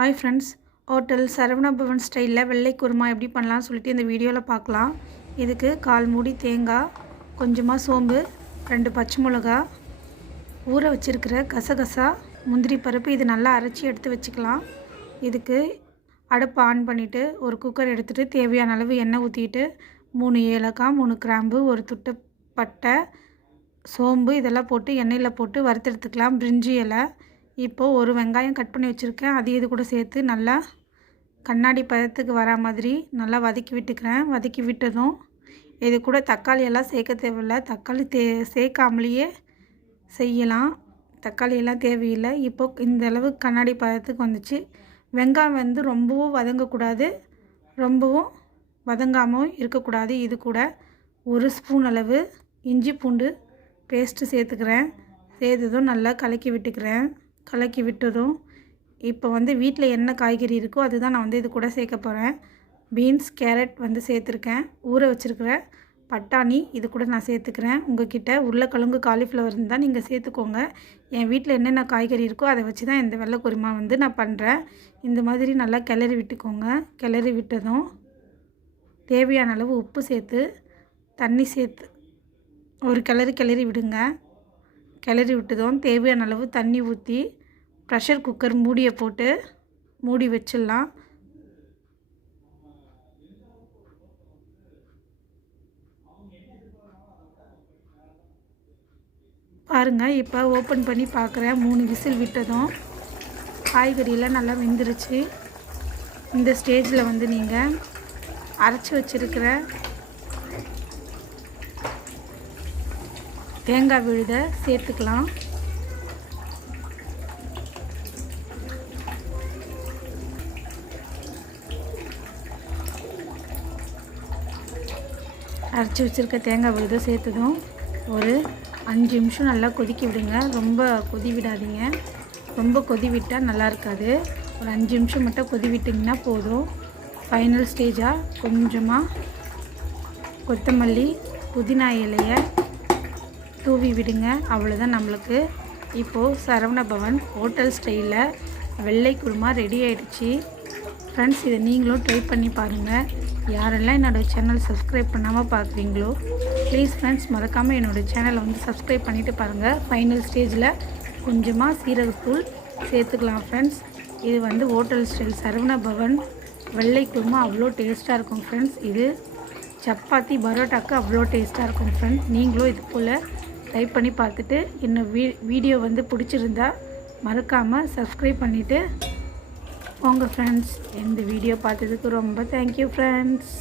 Hi friends, hotel Saravana Bhavan ஸ்டைலில் வெள்ளை குருமா எப்படி பண்ணலாம்னு சொல்லிட்டு இந்த வீடியோவில் பார்க்கலாம். இதுக்கு 1/4 மூடி தேங்காய், கொஞ்சமாக சோம்பு, 2 பச்சை மிளகா, ஊற வச்சுருக்கிற கசகசா, முந்திரி பருப்பு இது நல்லா அரைச்சி எடுத்து வச்சுக்கலாம். இதுக்கு அடுப்பை ஆன் பண்ணிவிட்டு ஒரு குக்கர் எடுத்துகிட்டு தேவையான அளவு எண்ணெய் ஊற்றிட்டு 3 ஏலக்காய், 3 கிராம்பு, ஒரு துட்டு பட்டை, சோம்பு இதெல்லாம் போட்டு எண்ணெயில் போட்டு வறுத்தெடுத்துக்கலாம். பிரிஞ்சி இலை. இப்போது ஒரு வெங்காயம் கட் பண்ணி வச்சுருக்கேன், அது இது கூட சேர்த்து நல்லா கண்ணாடி பதத்துக்கு வரா மாதிரி நல்லா வதக்கி விட்டுக்கிறேன். வதக்கி விட்டதும் இது கூட தக்காளி எல்லாம் சேர்க்க தேவையில்லை, தக்காளி சேர்க்காமலேயே செய்யலாம், தக்காளி எல்லாம் தேவையில்லை. இப்போது இந்த அளவு கண்ணாடி பதத்துக்கு வந்துச்சு. வெங்காயம் வந்து ரொம்பவும் வதங்கக்கூடாது, ரொம்பவும் வதங்காமல் இருக்கக்கூடாது. இது கூட 1 ஸ்பூன் அளவு இஞ்சி பூண்டு பேஸ்ட்டு சேர்த்துக்கிறேன். சேர்த்ததும் நல்லா கலக்கி விட்டுக்கிறேன். கலக்கி விட்டதும் இப்போ வந்து வீட்டில் என்ன காய்கறி இருக்கோ அதுதான் நான் வந்து இது கூட சேர்க்க போகிறேன். பீன்ஸ், கேரட் வந்து சேர்த்துருக்கேன். ஊற வச்சுருக்கிற பட்டாணி இது கூட நான் சேர்த்துக்கிறேன். உங்கள்கிட்ட உருளைக்கிழங்கு, காலிஃப்ளவர் இருந்தால் நீங்கள் சேர்த்துக்கோங்க. என் வீட்டில் என்னென்ன காய்கறி இருக்கோ அதை வச்சு தான் இந்த வெள்ளை குருமா வந்து நான் பண்ணுறேன். இந்த மாதிரி நல்லா கிளறி விட்டுக்கோங்க. கிளறி விட்டதும் தேவையான அளவு உப்பு சேர்த்து தண்ணி சேர்த்து ஒரு கிளறி விடுங்க. கிளறி விட்டதும் தேவையான அளவு தண்ணி ஊற்றி ப்ரெஷர் குக்கர் மூடியை போட்டு மூடி வச்சிடலாம். பாருங்கள், இப்போ ஓப்பன் பண்ணி பார்க்குறேன். 3 விசில் விட்டதும் காய்கறியெல்லாம் நல்லா வெந்துருச்சு. இந்த ஸ்டேஜில் வந்து நீங்கள் அரைச்சி வச்சுருக்கிற தேங்காய் விழுதை சேர்த்துக்கலாம். அரைச்சி வச்சுருக்க தேங்காய் விழுதை சேர்த்ததும் ஒரு 5 நிமிஷம் நல்லா கொதிக்க விடுங்க. ரொம்ப கொதி விடாதீங்க, ரொம்ப கொதி விட்டால் நல்லா இருக்காது. ஒரு 5 நிமிஷம் மட்டும் கொதி விட்டிங்கன்னா போதும். ஃபைனல் ஸ்டேஜாக கொஞ்சமாக கொத்தமல்லி, புதினா இலையை தூவி விடுங்க. அவ்வளோதான் நம்மளுக்கு இப்போது சரவண பவன் ஹோட்டல் ஸ்டைலில் வெள்ளை குருமா ரெடி ஆகிடுச்சு. ஃப்ரெண்ட்ஸ், இதை நீங்களும் ட்ரை பண்ணி பாருங்கள். யாரெல்லாம் என்னோடய சேனல் சப்ஸ்கிரைப் பண்ணாமல் பார்க்குறீங்களோ ப்ளீஸ் ஃப்ரெண்ட்ஸ் மறக்காமல் என்னோடய சேனலை வந்து சப்ஸ்கிரைப் பண்ணிவிட்டு பாருங்கள். ஃபைனல் ஸ்டேஜில் கொஞ்சமாக சீரகத்தூள் சேர்த்துக்கலாம். ஃப்ரெண்ட்ஸ், இது வந்து ஹோட்டல் ஸ்டைல் சரவண பவன் வெள்ளை குருமா அவ்வளோ டேஸ்ட்டாக இருக்கும். ஃப்ரெண்ட்ஸ், இது சப்பாத்தி, பரோட்டாக்கு அவ்வளோ டேஸ்ட்டாக இருக்கும். ஃப்ரெண்ட்ஸ், நீங்களும் இது போல் ட்ரை பண்ணி பார்த்துட்டு இன்னும் வீடியோ வந்து பிடிச்சிருந்தா மறக்காமல் சப்ஸ்கிரைப் பண்ணிவிட்டு போங்க. ஃப்ரெண்ட்ஸ், இந்த வீடியோ பார்த்ததுக்கு ரொம்ப தேங்க்யூ ஃப்ரெண்ட்ஸ்.